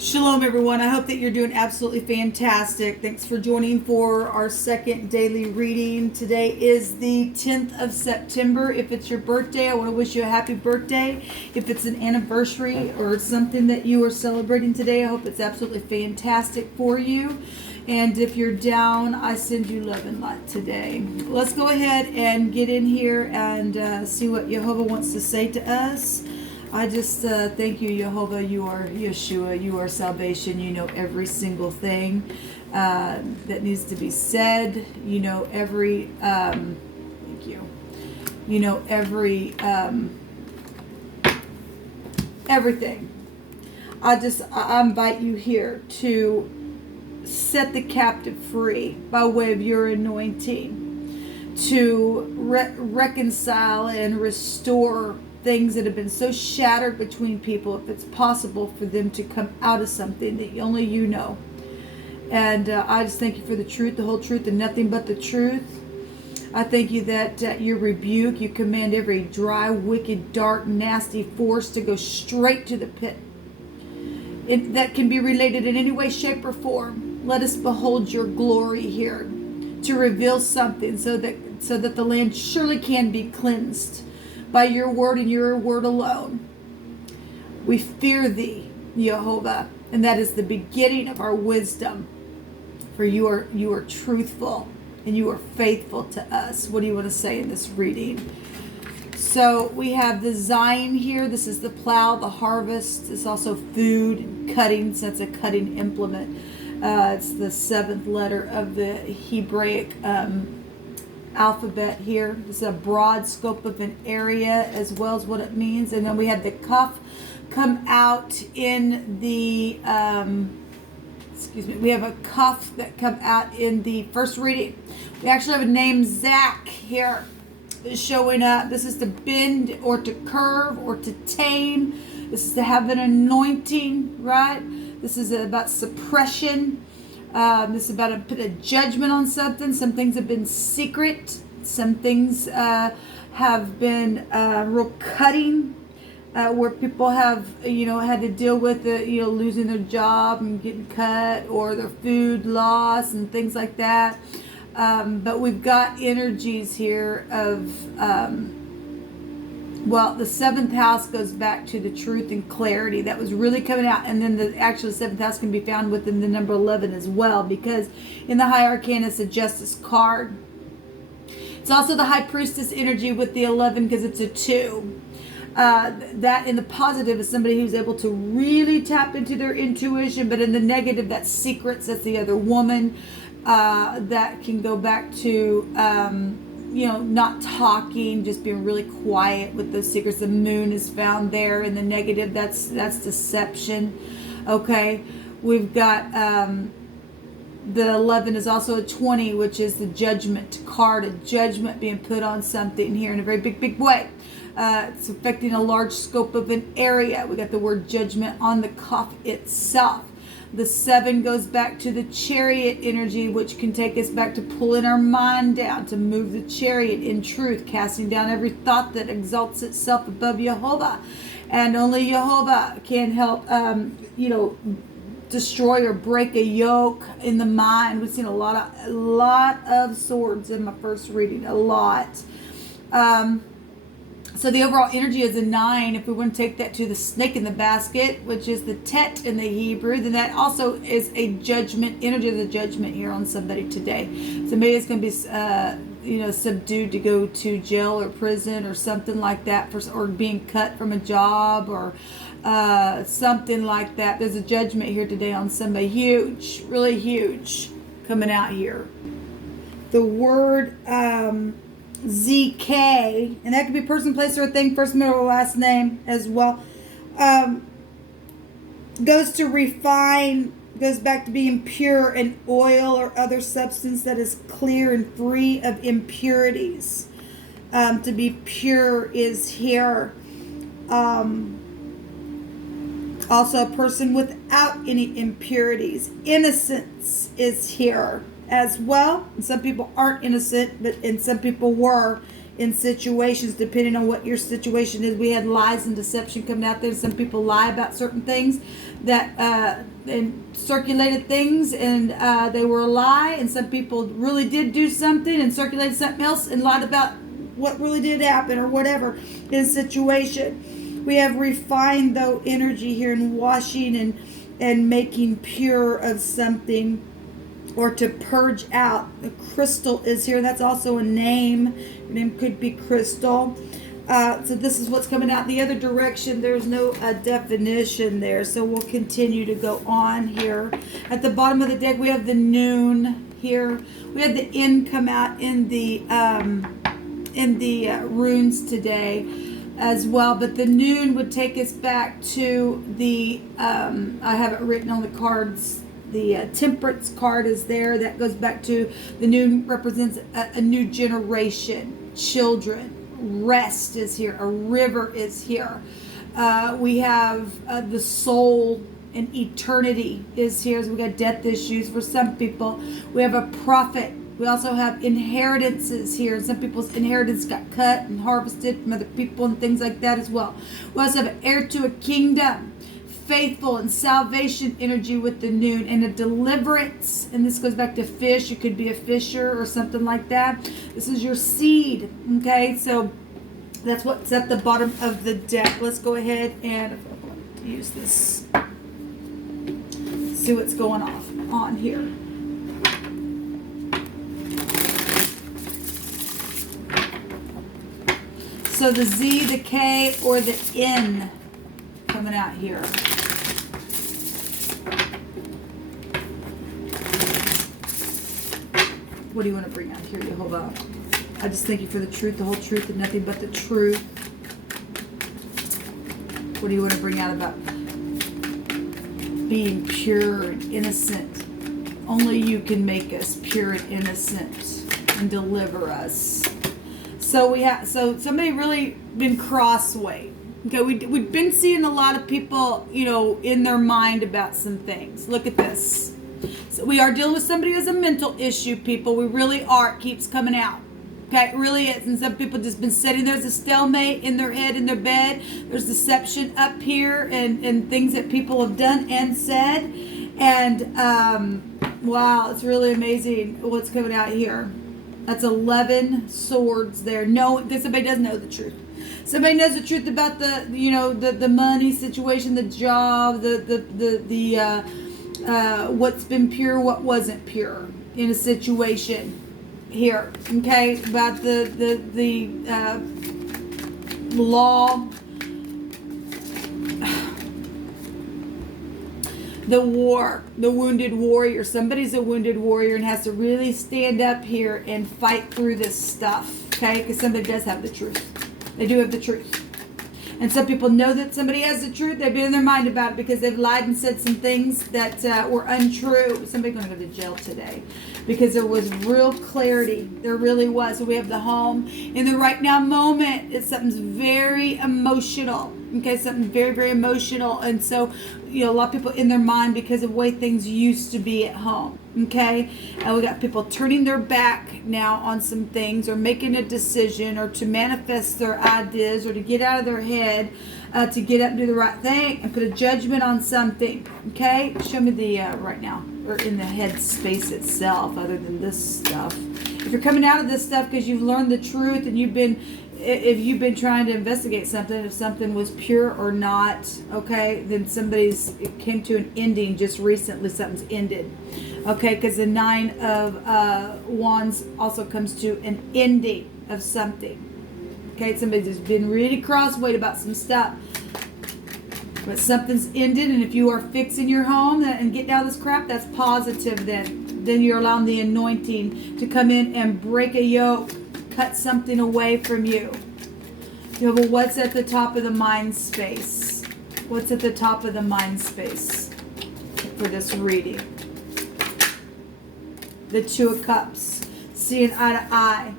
Shalom, everyone. I hope that you're doing absolutely fantastic. Thanks for joining for our second daily reading. Today is the 10th of September. If it's your birthday, I want to wish you a happy birthday. If it's an anniversary or something that you are celebrating today, I hope it's absolutely fantastic for you. And if you're down, I send you love and light today. Let's go ahead and get in here and see what Jehovah wants to say to us. I just thank you, Jehovah. You are Yeshua. You are salvation. You know every single thing that needs to be said. You know every, thank you. You know every, everything. I invite you here to set the captive free by way of your anointing, to reconcile and restore things that have been so shattered between people, if it's possible for them to come out of something that only you know. And I just thank you for the truth, the whole truth, and nothing but the truth. I thank you that you rebuke, you command every dry, wicked, dark, nasty force to go straight to the pit. That can be related in any way, shape, or form. Let us behold your glory here to reveal something so that the land surely can be cleansed by your word and your word alone. We fear thee, Jehovah, and that is the beginning of our wisdom. For you are truthful and you are faithful to us. What do you want to say in this reading? So we have the Zion here. This is the plow, the harvest. It's also food and cutting, so that's a cutting implement. It's the 7th letter of the Hebraic alphabet here. This is a broad scope of an area as well as what it means. And then we had the Kaf come out in the we have a Kaf that come out in the first reading. We actually have a name Zach here showing up. This is to bend or to curve or to tame. This is to have an anointing, right? This is about suppression. This is about put a judgment on something. Some things have been secret. Some things have been real cutting, where people have had to deal with losing their job and getting cut, or their food loss and things like that. But we've got energies here of the 7th house goes back to the truth and clarity that was really coming out. And then the 7th house can be found within the number 11 as well, because in the High Arcana it's a Justice card. It's also the High Priestess energy with the 11 because it's a 2. That in the positive is somebody who's able to really tap into their intuition, but in the negative, that's secrets. That's the other woman. That can go back to not talking, just being really quiet with those secrets. The moon is found there in the negative. That's deception. Okay, we've got the 11 is also a 20, which is the judgment card, a judgment being put on something here in a very big way. It's affecting a large scope of an area. We got the word judgment on the cuff itself. The 7 goes back to the chariot energy, which can take us back to pulling our mind down, to move the chariot in truth, casting down every thought that exalts itself above Jehovah. And only Jehovah can help, destroy or break a yoke in the mind. We've seen a lot of swords in my first reading, a lot. So the overall energy is a 9. If we want to take that to the snake in the basket, which is the tet in the Hebrew, then that also is a judgment, energy of the judgment here on somebody today. Somebody is going to be, subdued to go to jail or prison or something like that, or being cut from a job or something like that. There's a judgment here today on somebody huge, really huge, coming out here. The word ZK, and that could be person, place, or a thing, first, middle, or last name as well, goes to refine, goes back to being pure, an oil or other substance that is clear and free of impurities. To be pure is here. Also a person without any impurities. Innocence is here as well. And some people aren't innocent, and some people were in situations, depending on what your situation is. We had lies and deception coming out there. Some people lie about certain things that and circulated things, and they were a lie. And some people really did do something and circulated something else and lied about what really did happen or whatever in a situation. We have refined, though, energy here, and washing and making pure of something, or to purge out. The crystal is here. That's also a name. Your name could be Crystal. So this is what's coming out the other direction. There's no definition there. So we'll continue to go on here. At the bottom of the deck, we have the noon here. We had the end come out in the runes today as well. But the noon would take us back to the, I have it written on the cards, the temperance card is there. That goes back to the noon represents a new generation, children. Rest is here. A river is here. We have the soul and eternity is here. So we got death issues for some people. We have a prophet. We also have inheritances here. Some people's inheritance got cut and harvested from other people and things like that as well. We also have an heir to a kingdom. Faithful and salvation energy with the noon, and a deliverance. And this goes back to fish. You could be a fisher or something like that. This is your seed. Okay, so that's what's at the bottom of the deck. Let's go ahead and use this. See what's going on here. So the Z, the K, or the N coming out here. What do you want to bring out here, Jehovah? I just thank you for the truth, the whole truth, and nothing but the truth. What do you want to bring out about being pure and innocent? Only you can make us pure and innocent and deliver us. So somebody really been crossway. Okay, we've been seeing a lot of people, in their mind about some things. Look at this. So we are dealing with somebody who has a mental issue, people. We really are. It keeps coming out. Okay, it really is. And some people just been sitting there. There's a stalemate in their head, in their bed. There's deception up here and things that people have done and said. And, wow, it's really amazing what's coming out here. That's 11 swords there. No, somebody does know the truth. Somebody knows the truth about the money situation, the job, the what's been pure, what wasn't pure in a situation here. Okay, about the law, the war, the wounded warrior. Somebody's a wounded warrior and has to really stand up here and fight through this stuff. Okay, because somebody does have the truth. They do have the truth. And some people know that somebody has the truth. They've been in their mind about it because they've lied and said some things that were untrue. Somebody's going to go to jail today because there was real clarity. There really was. So we have the home. In the right now moment, something's very emotional. Okay, something very, very emotional. And so, a lot of people in their mind because of the way things used to be at home. Okay, and we got people turning their back now on some things, or making a decision, or to manifest their ideas, or to get out of their head, to get up and do the right thing and put a judgment on something. Okay, show me the right now, or in the head space itself, other than this stuff. If you're coming out of this stuff because you've learned the truth and if you've been trying to investigate something, if something was pure or not, okay, then it came to an ending just recently. Something's ended, okay, because the 9 of Wands also comes to an ending of something. Okay, somebody's just been really crosswayed about some stuff, but something's ended, and if you are fixing your home and getting out of this crap, that's positive. Then you're allowing the anointing to come in and break a yoke. Cut something away from you. Well, what's at the top of the mind space? What's at the top of the mind space for this reading? The 2 of Cups. Seeing eye to eye.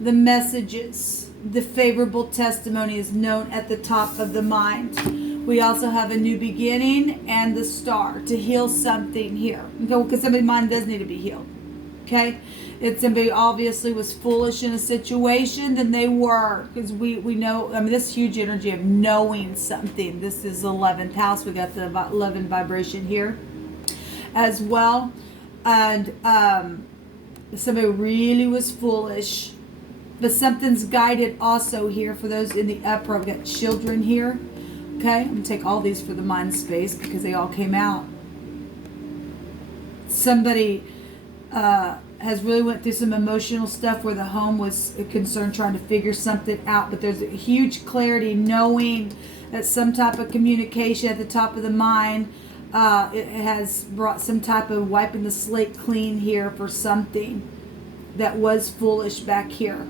The messages. The favorable testimony is known at the top of the mind. We also have a new beginning and the star to heal something here. Okay, because somebody's mind does need to be healed. Okay? If somebody obviously was foolish in a situation, then they were. Because we know, I mean, this huge energy of knowing something. This is the 11th house. We got the 11 vibration here as well. And somebody really was foolish. But something's guided also here for those in the upper. I've got children here. Okay? I'm going to take all these for the mind space because they all came out. Somebody has really went through some emotional stuff where the home was concerned trying to figure something out, but there's a huge clarity knowing that some type of communication at the top of the mind it has brought some type of wiping the slate clean here for something that was foolish back here.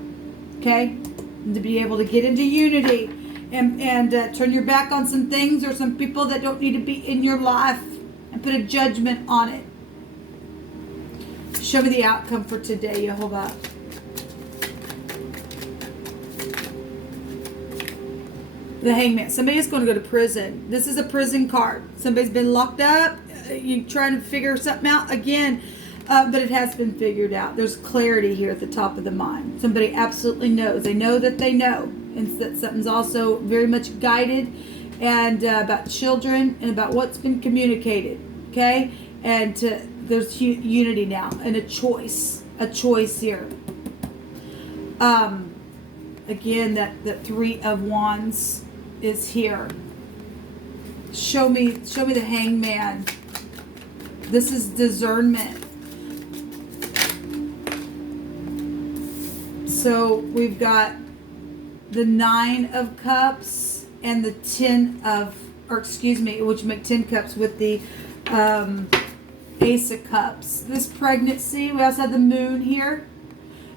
Okay? And to be able to get into unity and turn your back on some things or some people that don't need to be in your life and put a judgment on it. Show me the outcome for today, Yehovah. The Hangman. Somebody is going to go to prison. This is a prison card. Somebody's been locked up. You're trying to figure something out again, but it has been figured out. There's clarity here at the top of the mind. Somebody absolutely knows. They know that they know. And that something's also very much guided and about children and about what's been communicated. Okay? And there's unity now and a choice here. Again, that 3 of Wands is here. Show me the Hangman. This is discernment. So we've got the 9 of Cups and the 10 of, which make 10 cups with the Ace of Cups. This pregnancy, we also have the Moon here.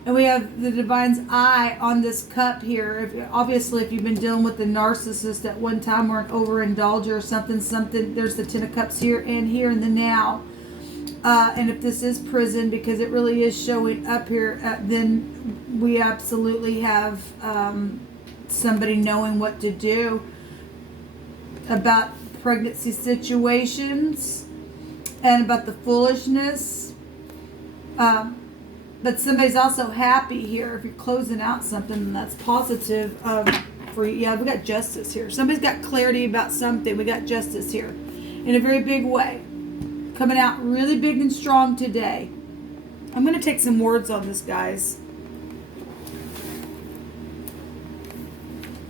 And we have the Divine's Eye on this cup here. Obviously, if you've been dealing with the narcissist at one time or an overindulger or something, there's the 10 of Cups here and here in the now. And if this is prison, because it really is showing up here, then we absolutely have somebody knowing what to do about pregnancy situations and about the foolishness. But somebody's also happy here. If you're closing out something that's positive for you. Yeah, we got justice here. Somebody's got clarity about something. We got justice here in a very big way. Coming out really big and strong today. I'm going to take some words on this, guys.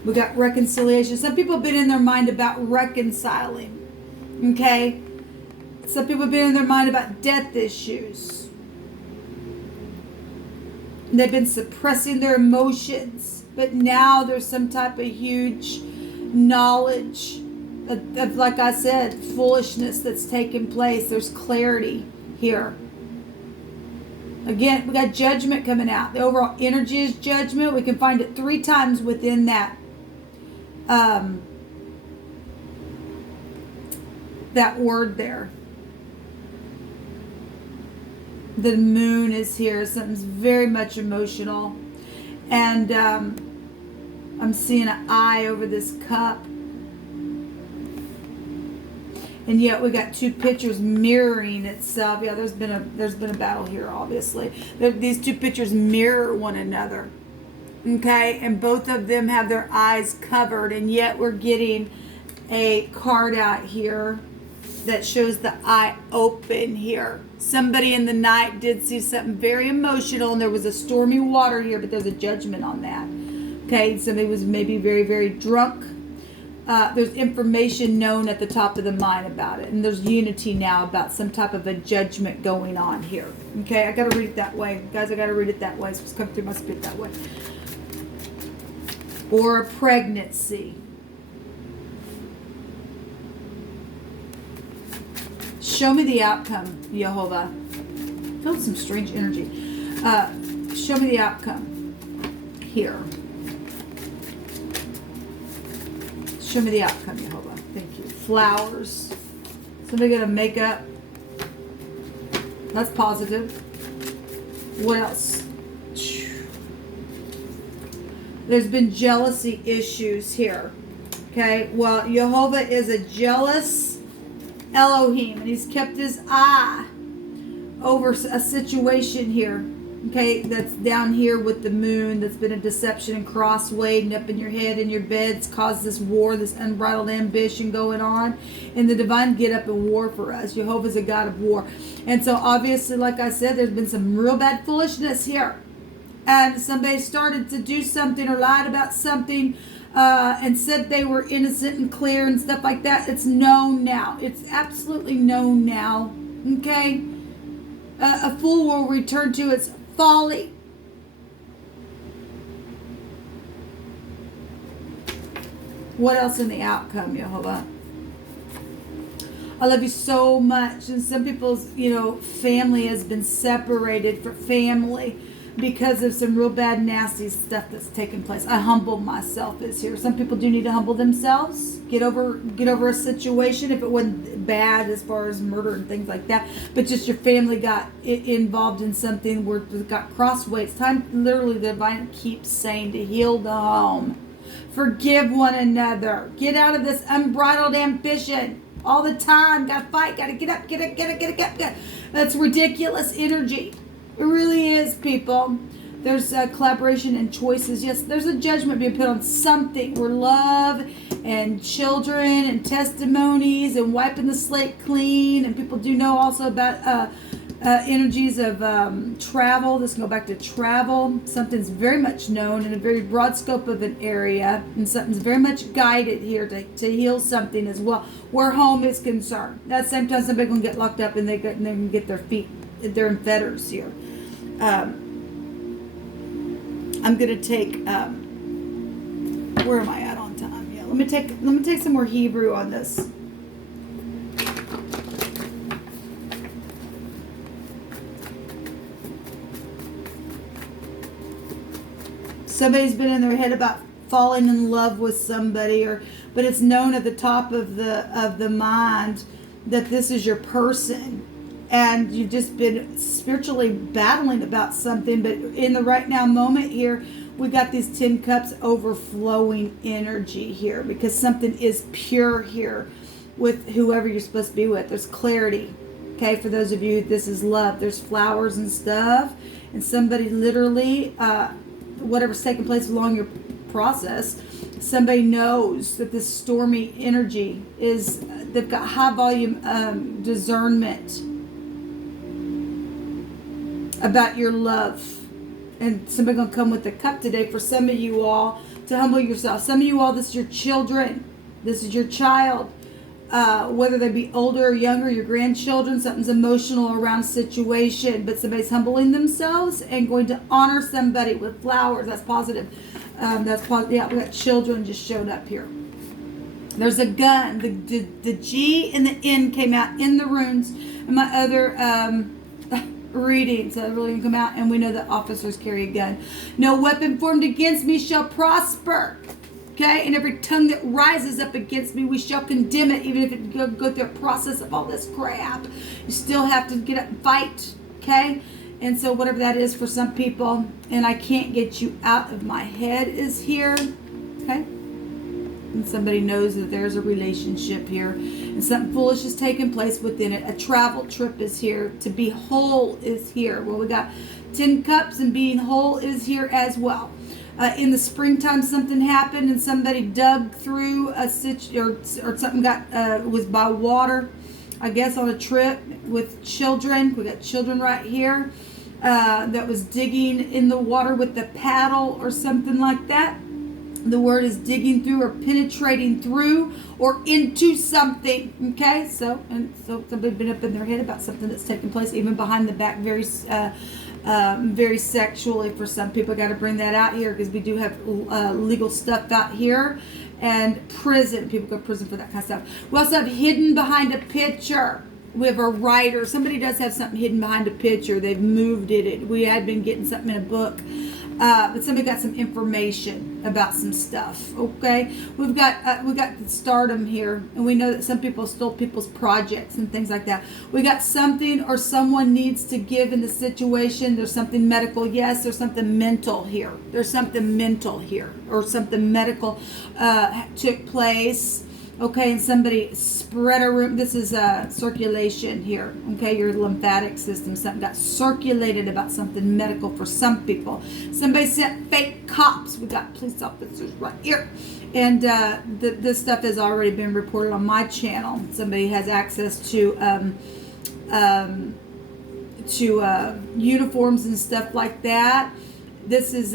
We got reconciliation. Some people have been in their mind about reconciling. Okay? Some people have been in their mind about death issues. They've been suppressing their emotions. But now there's some type of huge knowledge of, like I said, foolishness that's taking place. There's clarity here. Again, we got judgment coming out. The overall energy is judgment. We can find it 3 times within that that word there. The Moon is here. Something's very much emotional. And I'm seeing an eye over this cup. And yet we got 2 pictures mirroring itself. Yeah, there's been a battle here, obviously. These 2 pictures mirror one another. Okay? And both of them have their eyes covered. And yet we're getting a card out here that shows the eye open here. Somebody in the night did see something very emotional, and there was a stormy water here, but there's a judgment on that. Okay? Somebody was maybe very, very drunk. There's information known at the top of the mind about it. And there's unity now about some type of a judgment going on here. Okay, I got to read it that way. Guys, I got to read it that way. It's supposed to come through my spirit that way. Or a pregnancy. Show me the outcome, Yehovah. I feel some strange energy. Show me the outcome here. Show me the outcome, Yehovah. Thank you. Flowers. Somebody got to make up. That's positive. What else? There's been jealousy issues here. Okay. Well, Yehovah is a jealous Elohim, and he's kept his eye over a situation here. Okay, that's down here with the moon. That's been a deception and cross-weighting up in your head and your beds, caused this war, this unbridled ambition going on. And the divine get up and war for us. Jehovah's a God of war. And so obviously, like I said, there's been some real bad foolishness here. And somebody started to do something or lied about something and said they were innocent and clear and stuff like that. It's known now. It's absolutely known now. Okay? A fool will return to its folly. What else in the outcome, Jehovah? I love you so much. And some people's, family has been separated from family because of some real bad, nasty stuff that's taken place. I humble myself is here. Some people do need to humble themselves, get over a situation if it wasn't bad as far as murder and things like that, but just your family got involved in something where it got crossway. It's time, literally, the divine keeps saying to heal the home, forgive one another, get out of this unbridled ambition all the time. Gotta fight, gotta get up. That's ridiculous energy. It really is, people. There's collaboration and choices. Yes, there's a judgment being put on something where love and children and testimonies and wiping the slate clean. And people do know also about energies of travel. This can go back to travel. Something's very much known in a very broad scope of an area. And something's very much guided here to heal something as well, where home is concerned. At the same time, somebody can get locked up and they can get their feet, they're in fetters here. I'm gonna take where am I at on time? Yeah, let me take some more Hebrew on this. Somebody's been in their head about falling in love with somebody, but it's known at the top of the mind that this is your person. And you've just been spiritually battling about something. But in the right now moment here, we got these 10 cups overflowing energy here. Because something is pure here with whoever you're supposed to be with. There's clarity. Okay, for those of you, this is love. There's flowers and stuff. And somebody literally, whatever's taking place along your process, somebody knows that this stormy energy is, they've got high volume discernment about your love. And somebody gonna come with a cup today for some of you all to humble yourself. Some of you all, this is your children. This is your child. Whether they be older or younger, your grandchildren, something's emotional around a situation, but somebody's humbling themselves and going to honor somebody with flowers. That's positive. That's positive. Yeah, we got children just showed up here. There's a gun. The G and the N came out in the runes. And my other readings that really come out, and we know that officers carry a gun. No weapon formed against me shall prosper. Okay, and every tongue that rises up against me, we shall condemn it, even if it go through a process of all this crap. You still have to get up and fight. Okay, and so whatever that is for some people, and I can't get you out of my head is here. Okay. And somebody knows that there's a relationship here and something foolish is taking place within it. A travel trip is here. To be whole is here. Well, we got 10 cups and being whole is here as well. In the springtime, something happened and somebody dug through a or something was by water, I guess, on a trip with children. We got children right here that was digging in the water with the paddle or something like that. The word is digging through or penetrating through or into something. Okay, so somebody's been up in their head about something that's taking place, even behind the back, very sexually for some people. Got to bring that out here because we do have legal stuff out here, and prison. People go to prison for that kind of stuff. We also have hidden behind a picture. We have a writer. Somebody does have something hidden behind a picture. They've moved it. We had been getting something in a book. But somebody got some information about some stuff. Okay, we got the stardom here, and we know that some people stole people's projects and things like that. We got something or someone needs to give in the situation. There's something medical. Yes, there's something mental here. There's something mental here, or something medical took place. Okay, and somebody spread a room. This is circulation here. Okay, your lymphatic system. Something got circulated about something medical for some people. Somebody sent fake cops. We got police officers right here. And this stuff has already been reported on my channel. Somebody has access to uniforms and stuff like that. This is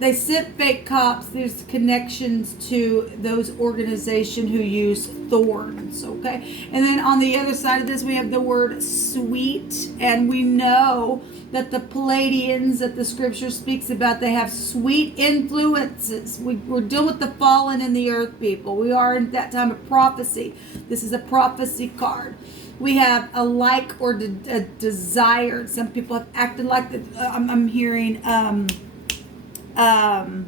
they sent fake cops. There's connections to those organizations who use thorns, okay? And then on the other side of this, we have the word sweet. And we know that the Palladians that the scripture speaks about, they have sweet influences. We're dealing with the fallen in the earth, people. We are in that time of prophecy. This is a prophecy card. We have a like or a desire. Some people have acted like that. I'm hearing... some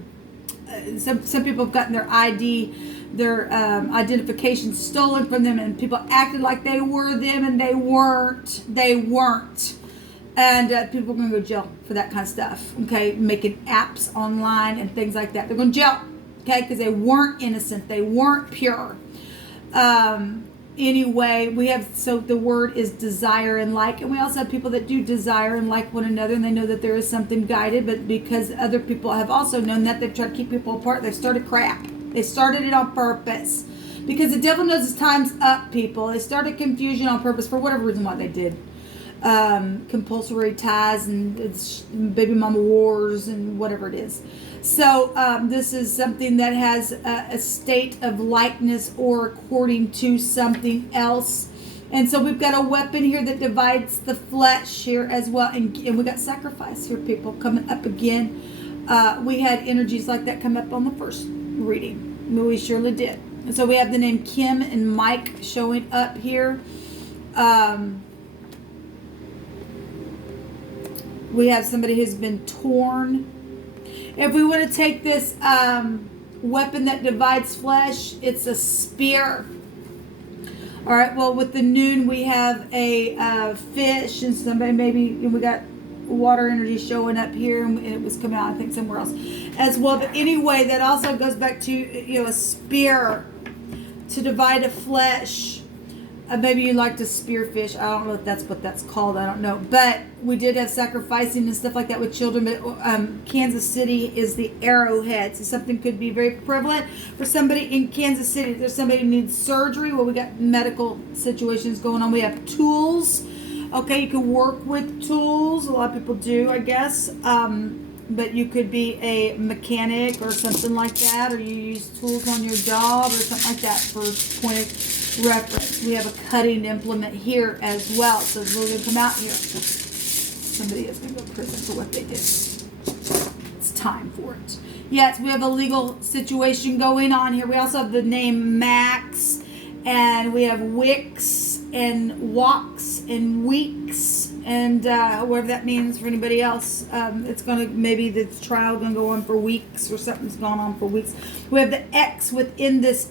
people have gotten their identification stolen from them, and people acted like they were them, and they weren't. And people are going to go to jail for that kind of stuff. Okay, making apps online and things like that. They're going to jail. Okay, because they weren't innocent. They weren't pure. Anyway, we have, so the word is desire and like, and we also have people that do desire and like one another, and they know that there is something guided, but because other people have also known that, they've tried to keep people apart. They've started crap. They started it on purpose because the devil knows his time's up, people. They started confusion on purpose for whatever reason why they did. Compulsory ties and it's baby mama wars and whatever it is. So this is something that has a state of likeness or according to something else. And so we've got a weapon here that divides the flesh here as well. And we got sacrifice here, people, coming up again. We had energies like that come up on the first reading. We surely did. And so we have the name Kim and Mike showing up here. We have somebody who's been torn. If we want to take this weapon that divides flesh, it's a spear. All right, well, with the noon, we have a fish, and somebody and we got water energy showing up here, and it was coming out, I think, somewhere else as well. But anyway, that also goes back to, a spear to divide a flesh. Maybe you like to spearfish. I don't know if that's what that's called. I don't know. But we did have sacrificing and stuff like that with children. But Kansas City is the arrowhead. So something could be very prevalent for somebody in Kansas City. There's somebody who needs surgery. Well, we got medical situations going on. We have tools. Okay, you can work with tools. A lot of people do, I guess. But you could be a mechanic or something like that. Or you use tools on your job or something like that for point of reference. We have a cutting implement here as well, so we're going to come out here. Somebody is going to go to prison for what they did. It's time for it. Yes, we have a legal situation going on here. We also have the name Max, and we have Wicks and Walks and Weeks, and whatever that means for anybody else. It's going to, maybe the trial going to go on for weeks, or something's going on for weeks. We have the X within this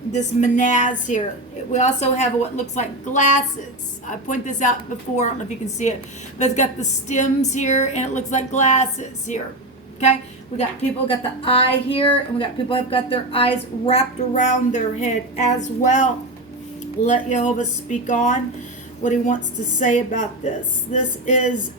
this manaz here. We also have what looks like glasses. I point this out before. I don't know if you can see it, but it's got the stems here, and it looks like glasses here. Okay, we got people got the eye here, and we got people have got their eyes wrapped around their head as well. Let Jehovah speak on what he wants to say about this. This is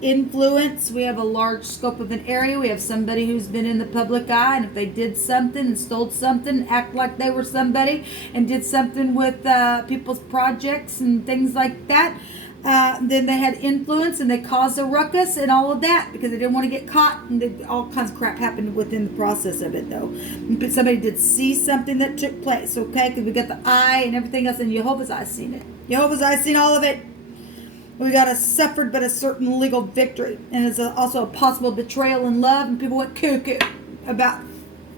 influence. We have a large scope of an area. We have somebody who's been in the public eye, and if they did something and stole something, act like they were somebody, and did something with people's projects and things like that, then they had influence, and they caused a ruckus and all of that because they didn't want to get caught, and all kinds of crap happened within the process of it, though. But somebody did see something that took place, okay, because we got the eye and everything else, and Jehovah's eye seen it. Jehovah's eye seen all of it. We got a suffered but a certain legal victory, and it's also a possible betrayal in love, and people went cuckoo about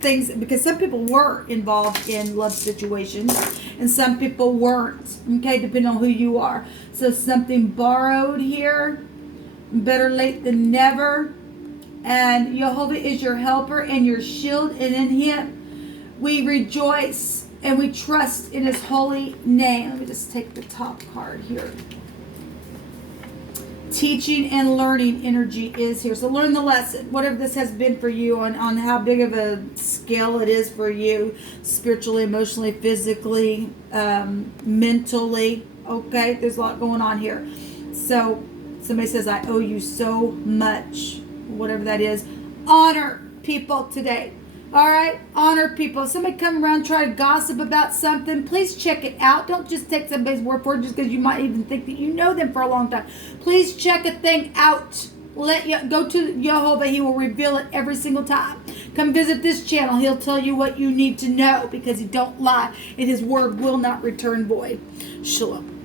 things because some people were involved in love situations and some people weren't, okay, depending on who you are. So something borrowed here, better late than never. And Jehovah is your helper and your shield, and in him we rejoice and we trust in his holy name. Let me just take the top card here. teaching and learning energy is here. So learn the lesson, whatever this has been for you, on how big of a scale it is for you, spiritually, emotionally, physically, mentally. Okay, there's a lot going on here. So somebody says, I owe you so much, whatever that is. Honor people today. All right, honor people. If somebody come around try to gossip about something, please check it out. Don't just take somebody's word for it just because you might even think that you know them for a long time. Please check a thing out. Let you go to Jehovah. He will reveal it every single time. Come visit this channel. He'll tell you what you need to know because he don't lie, and his word will not return void. Shalom.